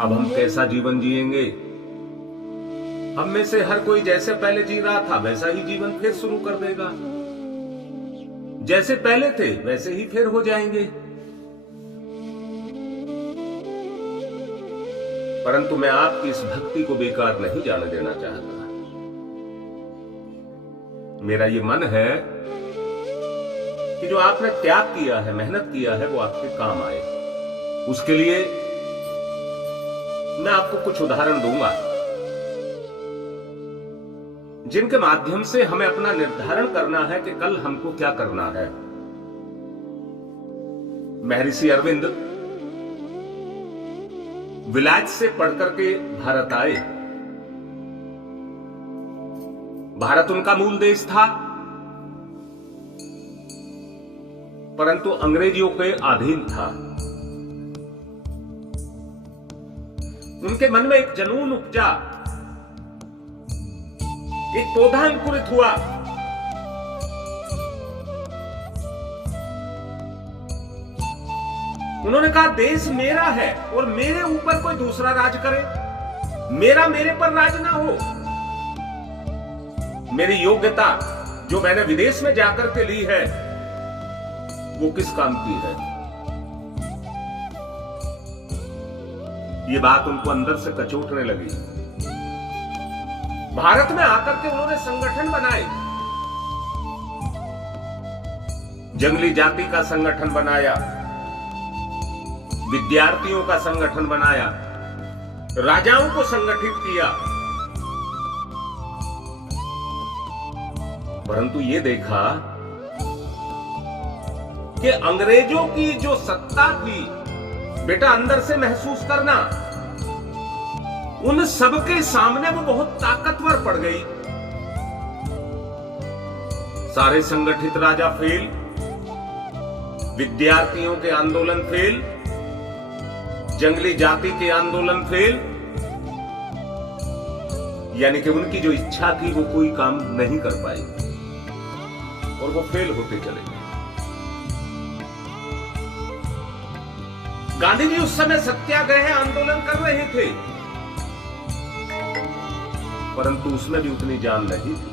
अब हम कैसा जीवन जिएंगे? हम में से हर कोई जैसे पहले जी रहा था वैसा ही जीवन फिर शुरू कर देगा। जैसे पहले थे वैसे ही फिर हो जाएंगे। परंतु मैं आपकी इस भक्ति को बेकार नहीं जाने देना चाहता। मेरा ये मन है कि जो आपने त्याग किया है, मेहनत किया है, वो आपके काम आए। उसके लिए मैं आपको कुछ उदाहरण दूंगा जिनके माध्यम से हमें अपना निर्धारण करना है कि कल हमको क्या करना है। महर्षि अरविंद विलायत से पढ़कर के भारत आए। भारत उनका मूल देश था, परंतु अंग्रेजियों के अधीन था। उनके मन में एक जुनून उपजा, एक पौधा अंकुरित हुआ। उन्होंने कहा देश मेरा है और मेरे ऊपर कोई दूसरा राज करे, मेरे पर राज ना हो। मेरी योग्यता जो मैंने विदेश में जाकर के ली है वो किस काम की है? ये बात उनको अंदर से कचोटने लगी। भारत में आकर के उन्होंने संगठन बनाए, जंगली जाति का संगठन बनाया, विद्यार्थियों का संगठन बनाया, राजाओं को संगठित किया। परंतु ये देखा कि अंग्रेजों की जो सत्ता थी, बेटा अंदर से महसूस करना, उन सबके सामने वो बहुत ताकतवर पड़ गई। सारे संगठित राजा फेल, विद्यार्थियों के आंदोलन फेल, जंगली जाति के आंदोलन फेल, यानी कि उनकी जो इच्छा थी वो कोई काम नहीं कर पाई और वो फेल होते चले गए। गांधी जी उस समय सत्याग्रह आंदोलन कर रहे थे, परंतु उसमें भी उतनी जान नहीं थी।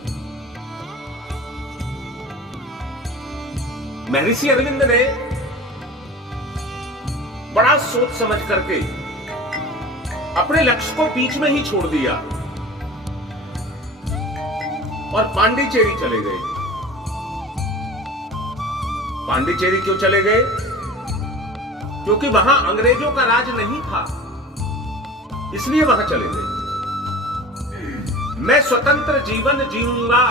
महर्षि अरविंद ने बड़ा सोच समझ करके अपने लक्ष्य को बीच में ही छोड़ दिया और पांडिचेरी चले गए। पांडिचेरी क्यों चले गए? क्योंकि वहां अंग्रेजों का राज नहीं था, इसलिए वहां चले गए। मैं स्वतंत्र जीवन जीऊंगा,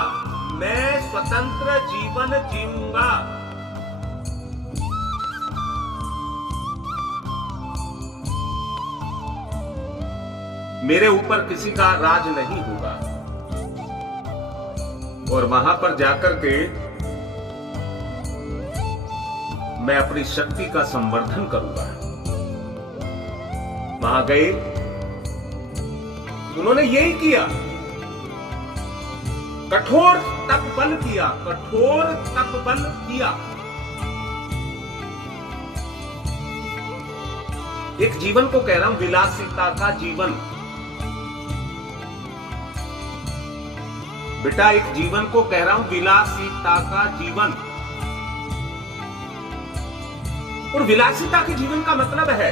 मैं स्वतंत्र जीवन जीऊंगा। मेरे ऊपर किसी का राज नहीं होगा और वहां पर जाकर के मैं अपनी शक्ति का संवर्धन करूंगा। वहां गए, उन्होंने यही किया, कठोर तपबल किया, कठोर तपबल किया। एक जीवन को कह रहा हूं, विलासिता का जीवन। बेटा एक जीवन को कह रहा हूं, विलासिता का जीवन। और विलासिता के जीवन का मतलब है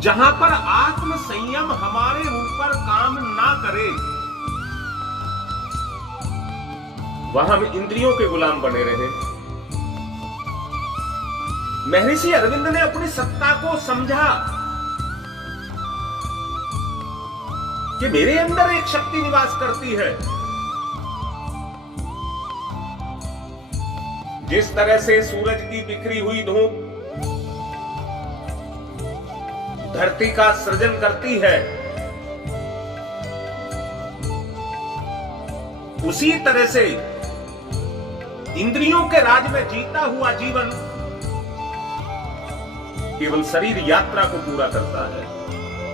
जहां पर आत्म संयम हमारे ऊपर काम ना करे, वहां हम इंद्रियों के गुलाम बने रहे। महर्षि अरविंद ने अपनी सत्ता को समझा कि मेरे अंदर एक शक्ति निवास करती है। जिस तरह से सूरज की बिखरी हुई धूप धरती का सृजन करती है, उसी तरह से इंद्रियों के राज में जीता हुआ जीवन केवल शरीर यात्रा को पूरा करता है।